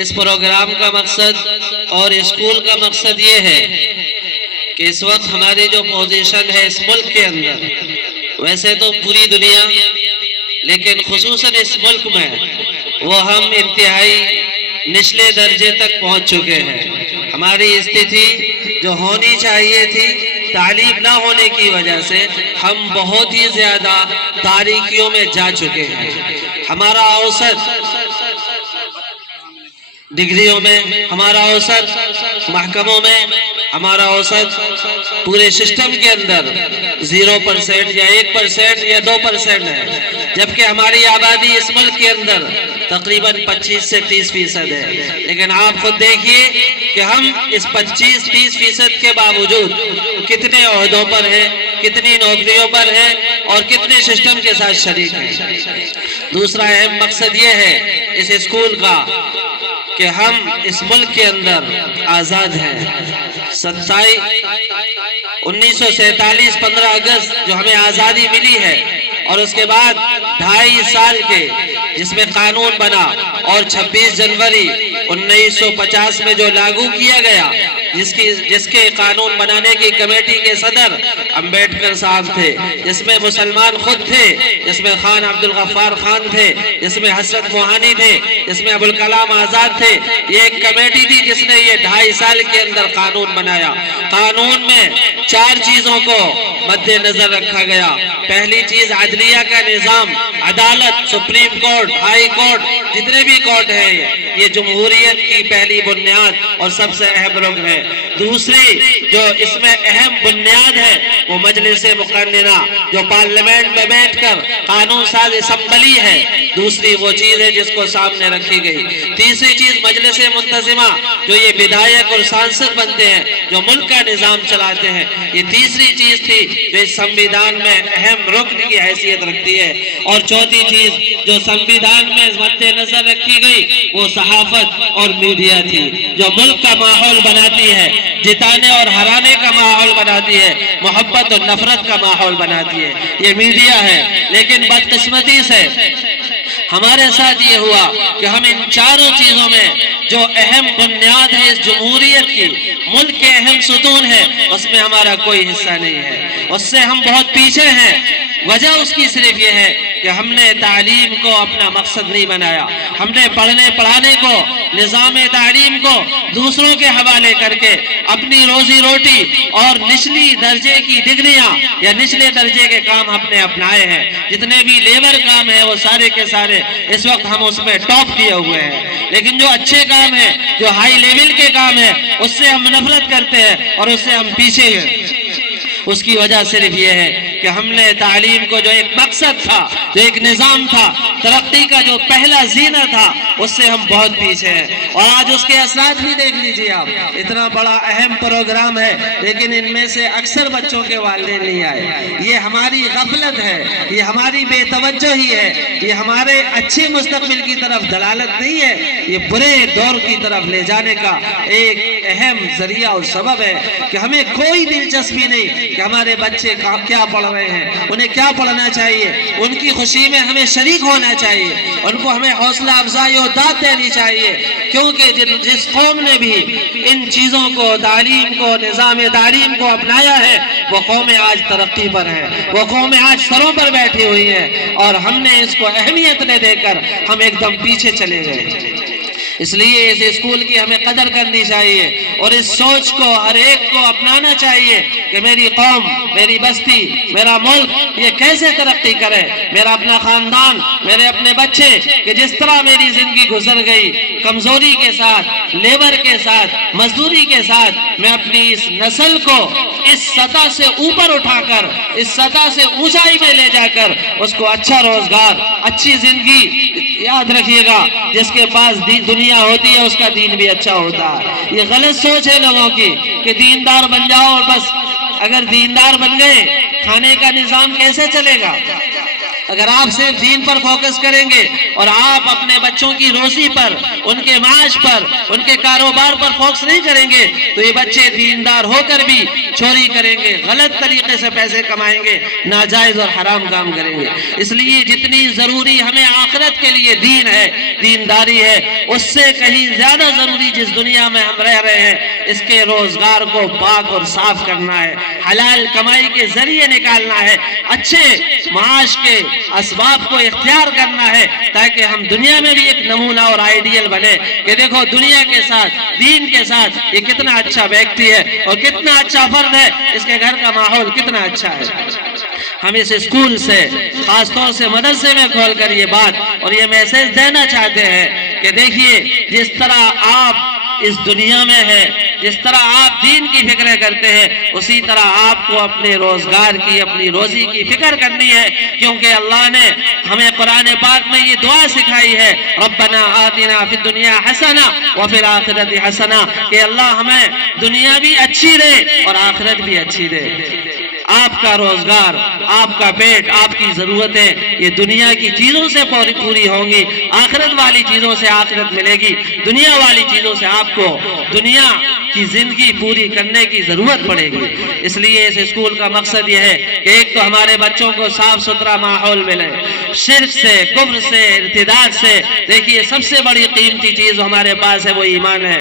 اس programme کا مقصد اور اسکول کا مقصد یہ ہے کہ اس وقت ہماری جو پوزیشن ہے اس ملک کے اندر، ویسے تو پوری دنیا لیکن خصوصاً اس ملک میں وہ ہم انتہائی نچلے درجے تک پہنچ چکے ہیں۔ ہماری استھتی جو ہونی چاہیے تھی تعلیم نہ ہونے کی وجہ سے ہم بہت ہی زیادہ تاریکیوں میں جا چکے ہیں۔ ہمارا اوسط ڈگریوں میں، ہمارا اوسط محکموں میں، ہمارا اوسط پورے سسٹم کے اندر 0% یا 1% یا 2% ہے، جبکہ ہماری آبادی اس ملک کے اندر تقریباً 25 سے 30% ہے۔ لیکن آپ خود دیکھیے کہ ہم اس 25-30% کے باوجود کتنے عہدوں پر ہیں، کتنی نوکریوں پر ہیں اور کتنے سسٹم کے ساتھ شریک ہیں۔ دوسرا اہم مقصد یہ ہے اس اسکول کا کہ ہم اس ملک کے اندر آزاد ہیں۔ 1947 15 اگست جو ہمیں آزادی ملی ہے، اور اس کے بعد 2.5 سال کے جس میں قانون بنا، اور 26 جنوری 1950 میں جو لاگو کیا گیا، جس کے قانون بنانے کی کمیٹی کے صدر امبیڈکر صاحب تھے، جس میں مسلمان خود تھے، جس میں خان عبدالغفار خان تھے، جس میں حسرت موہانی تھے، جس میں ابوالکلام آزاد تھے۔ یہ ایک کمیٹی تھی جس نے یہ 2.5 سال کے اندر قانون بنایا۔ قانون میں 4 چیزوں کو مد نظر رکھا گیا۔ پہلی چیز عدلیہ کا نظام، عدالت، سپریم کورٹ، ہائی کورٹ، جتنے بھی کورٹ ہیں، یہ جمہوریت کی پہلی بنیاد اور سب سے اہم رکن ہے۔ دوسری جو اس میں اہم بنیاد ہے وہ مجلس مقننہ، جو پارلیمنٹ میں بیٹھ کر قانون ساز اسمبلی ہے، دوسری وہ چیز ہے جس کو سامنے رکھی گئی۔ تیسری چیز مجلس منتظمہ، جو یہ ودھایک اور سانسد بنتے ہیں، جو ملک کا نظام چلاتے ہیں، یہ تیسری چیز تھی جو اس سمویدھان میں اہم رکن کی حیثیت رکھتی ہے۔ اور چوتھی چیز جو سمویدھان میں مد نظر رکھی گئی وہ صحافت اور میڈیا تھی، جو ملک کا ماحول بناتی ہے، جتانے اور ہرانے کا ماحول بناتی ہے، محبت اور نفرت کا ماحول بناتی ہے، یہ میڈیا ہے۔ لیکن بدقسمتی سے ہمارے ساتھ یہ ہوا کہ ہم ان 4 چیزوں میں جو اہم بنیاد ہے اس جمہوریت کی، ملک کے اہم ستون ہے، اس میں ہمارا کوئی حصہ نہیں ہے، اس سے ہم بہت پیچھے ہیں۔ وجہ اس کی صرف یہ ہے کہ ہم نے تعلیم کو اپنا مقصد نہیں بنایا۔ ہم نے پڑھنے پڑھانے کو، نظام تعلیم کو دوسروں کے حوالے کر کے اپنی روزی روٹی اور نچلی درجے کی ڈگریاں یا نچلے درجے کے کام ہم نے اپنائے ہیں۔ جتنے بھی لیبر کام ہیں وہ سارے کے سارے اس وقت ہم اس میں ٹاپ کیے ہوئے ہیں، لیکن جو اچھے کام ہیں، جو ہائی لیول کے کام ہیں، اس سے ہم نفرت کرتے ہیں اور اس سے ہم پیچھے ہیں۔ اس کی وجہ صرف یہ ہے کہ ہم نے تعلیم کو جو ایک مقصد تھا، جو ایک نظام تھا، ترقی کا جو پہلا زینہ تھا، اس سے ہم بہت پیچھے ہیں۔ اور آج اس کے اثرات بھی دیکھ لیجئے آپ، اتنا بڑا اہم پروگرام ہے لیکن ان میں سے اکثر بچوں کے والدین نہیں آئے۔ یہ ہماری غفلت ہے، یہ ہماری بے توجہی ہے، یہ ہمارے اچھے مستقبل کی طرف دلالت نہیں ہے، یہ برے دور کی طرف لے جانے کا ایک اہم ذریعہ اور سبب ہے کہ ہمیں کوئی دلچسپی نہیں کہ ہمارے بچے کیا پڑھ رہے ہیں، انہیں کیا پڑھنا چاہیے، ان کی خوشی میں ہمیں شریک ہونا چاہیے، ان کو ہمیں حوصلہ افزائی اور داد دینی چاہیے، کیونکہ جس قوم نے بھی ان چیزوں کو، تعلیم کو، نظام تعلیم کو اپنایا ہے، وہ قوم آج ترقی پر ہے، وہ قوم آج سروں پر بیٹھی ہوئی ہے، اور ہم نے اس کو اہمیت نہ دے کر ہم ایک دم پیچھے چلے گئے۔ اس لیے اس اسکول کی ہمیں قدر کرنی چاہیے اور اس سوچ کو ہر ایک کو اپنانا چاہیے کہ میری قوم، میری بستی، میرا ملک یہ کیسے ترقی کرے، میرا اپنا خاندان، میرے اپنے بچے، کہ جس طرح میری زندگی گزر گئی کمزوری کے ساتھ، لیبر کے ساتھ، مزدوری کے ساتھ، میں اپنی اس نسل کو اس سطح سے اوپر اٹھا کر، اس سطح سے اونچائی میں لے جا کر اس کو اچھا روزگار، اچھی زندگی، یاد رکھیے گا جس کے پاس دنیا ہوتی ہے اس کا دین بھی اچھا ہوتا ہے۔ یہ غلط سوچ ہے لوگوں کی کہ دیندار بن جاؤ اور بس۔ اگر دیندار بن گئے، کھانے کا نظام کیسے چلے گا؟ اگر آپ صرف دین پر فوکس کریں گے اور آپ اپنے بچوں کی روزی پر، ان کے معاش پر، ان کے کاروبار پر فوکس نہیں کریں گے تو یہ بچے دیندار ہو کر بھی چوری کریں گے، غلط طریقے سے پیسے کمائیں گے، ناجائز اور حرام کام کریں گے۔ اس لیے جتنی ضروری ہمیں آخرت کے لیے دین ہے، دینداری ہے، اس سے کہیں زیادہ ضروری جس دنیا میں ہم رہ رہے ہیں اس کے روزگار کو پاک اور صاف کرنا ہے، حلال کمائی کے ذریعے نکالنا ہے، اچھے معاش کے اسباب کو اختیار کرنا ہے تاکہ ہم دنیا میں بھی ایک نمونہ اور آئیڈیل بنے کہ دیکھو دنیا کے ساتھ، دین کے ساتھ یہ کتنا اچھا ویکتی ہے اور کتنا اچھا فرد ہے، اس کے گھر کا ماحول کتنا اچھا ہے۔ ہم اس اسکول سے، خاص طور سے مدرسے میں کھول کر یہ بات اور یہ میسج دینا چاہتے ہیں کہ دیکھیے جس طرح آپ اس دنیا میں ہے، جس طرح آپ دین کی فکر کرتے ہیں، اسی طرح آپ کو اپنے روزگار کی، اپنی روزی کی فکر کرنی ہے، کیونکہ اللہ نے ہمیں قرآن پاک میں یہ دعا سکھائی ہے، ربنا آتنا فی الدنیا حسنہ وفی الآخرۃ حسنہ، کہ اللہ ہمیں دنیا بھی اچھی دے اور آخرت بھی اچھی دے۔ آپ کا روزگار، آپ کا پیٹ، آپ کی ضرورتیں یہ دنیا کی چیزوں سے پوری ہوں گی، آخرت والی چیزوں سے آخرت ملے گی، دنیا والی چیزوں سے آپ کو دنیا کی زندگی پوری کرنے کی ضرورت پڑے گی۔ اس لیے اس اسکول کا مقصد یہ ہے کہ ایک تو ہمارے بچوں کو صاف ستھرا ماحول ملے، شرک سے، کفر سے، ارتداد سے۔ دیکھیے سب سے بڑی قیمتی چیز ہمارے پاس ہے وہ ایمان ہے۔